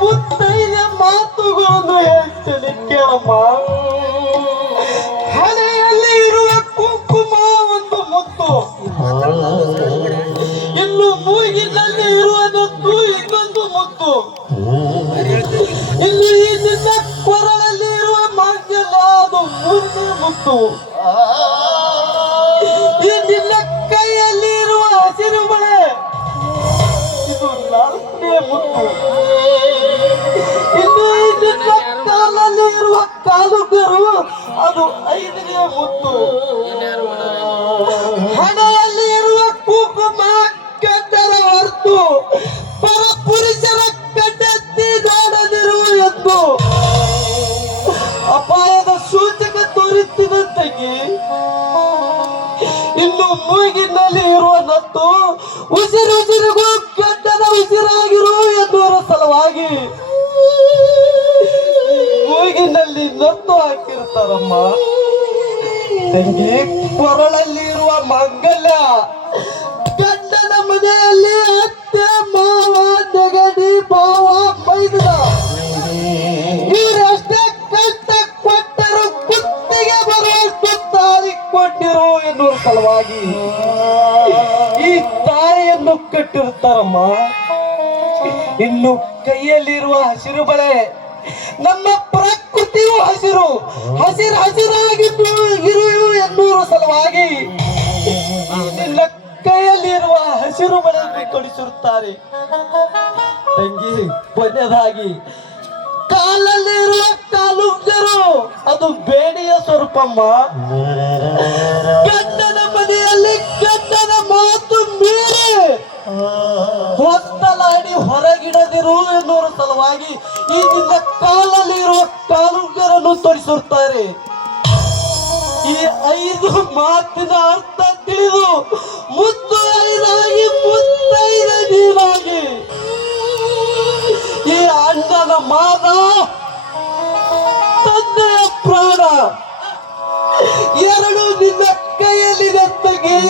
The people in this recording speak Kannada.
ಮುತ್ತೈದ ಮಾತುಗಳನ್ನು ಹೇಳ್ತೇನೆ ಕೇಳಮ್ಮ. ಹಣೆಯಲ್ಲಿ ಇರುವ ಕುಂಕುಮ ಒಂದು ಮುತ್ತು, ಇನ್ನು ಮೂಗಿನಲ್ಲಿ ಇರುವುದೊಂದು ಇನ್ನೊಂದು ಮುತ್ತು, ಇನ್ನು ಈ ನಿನ್ನ ಕೊರಳಲ್ಲಿ ಇರುವ ಮಾಂಗಲ್ಯ ಅದು ಮೂರನೇ ಮುತ್ತು, ಈ ನಿನ್ನ ಕೈಯಲ್ಲಿ ಇರುವ ಹಸಿರು ಬಳೆ ಇದು ನಾಲ್ಕನೇ ಮುತ್ತು, ಇನ್ನು ಈ ನಿನ್ನ ಕಾಲಲ್ಲಿ ಇರುವ ಕಾಲುಗರು ಅದು ಐದನೇ ಮುತ್ತು, ಹಣೆಯಲ್ಲಿ ಇರುವ ಕುಂಕುಮ ಗಂಡರ ಹೊರತು ಪರಪುರುಷರ ಗಂಡತ್ತಿ ನಾಡದಿರು ಎಂದು ಅಪಾಯದ ಸೂಚಕ ತೋರುತ್ತಿದ್ದಂತೆಗೆ ಇನ್ನು ಮೂಗಿನಲ್ಲಿ ಇರುವ ನತ್ತು ಉಸಿರಿಗೂ ಗಂಡನ ಉಸಿರಾಗಿರು ಎನ್ನುವ ಸಲುವಾಗಿ ಮೂಗಿನಲ್ಲಿ ನತ್ತು ಹಾಕಿರ್ತಾರಮ್ಮ. ತಂಗಿ, ಕೊರಳಲ್ಲಿ ಇರುವ ಮಾಂಗಲ್ಯ ಗಂಡನ ಮನೆಯಲ್ಲಿ ಅತ್ತೆ ಮಾವ ನೆಗಡಿ ಭಾವ ಮೈದ ಇವರಷ್ಟೇ ಕಷ್ಟ ಕೊಟ್ಟರು ಕುತ್ತಿಗೆ ಬರುವಷ್ಟು ತಾಳಿ ಕೊಟ್ಟಿರು ಎನ್ನುವ ಸಲುವಾಗಿ ಈ ತಾಯಿಯನ್ನು ಕಟ್ಟಿರ್ತಾರಮ್ಮ. ಇನ್ನು ಕೈಯಲ್ಲಿರುವ ಹಸಿರು ಬಳೆ ನಮ್ಮ ಪ್ರಕೃತಿಯು ಹಸಿರಾಗಿದ್ದು ಇರು ಎನ್ನುವ ಸಲುವಾಗಿ ನಿನ್ನ ಕೈಯಲ್ಲಿರುವ ಹಸಿರು ಬಳೆಯನ್ನು ಕೊಡಿಸಿರುತ್ತಾರೆ. ತಂಗಿ, ಕೊನೆಯದಾಗಿ ಕಾಲಲ್ಲಿರುವ ಕಾಲುಂಗರು ಅದು ಬೇಡಿಯ ಸ್ವರೂಪಮ್ಮ. ಗಂಡನ ಮನೆಯಲ್ಲಿ ಗಂಡನ ಮಾತು ಮೀರಿ ಹೊತ್ತಲಾಡಿ ಹೊರಗಿಡದಿರು ಎನ್ನುವ ಸಲುವಾಗಿ ಈ ನಿನ್ನ ಕಾಲಲ್ಲಿ ಇರುವ ಕಾಲುಂಗರನ್ನು ತೊಡಿಸುತ್ತಾರೆ. ಈ 5 ಮಾತಿನ ಅರ್ಥ ತಿಳಿದು ಮುತ್ತು ಐದಾಗಿ ಮುತ್ತೈದ ನೀರಾಗಿ ಈ ಅಣ್ಣನ ಮಾನ ತಂದೆಯ ಪ್ರಾಣ ಎರಡು ನಿನ್ನ ಕೈಯಲ್ಲಿದೆ ತಂಗಿ.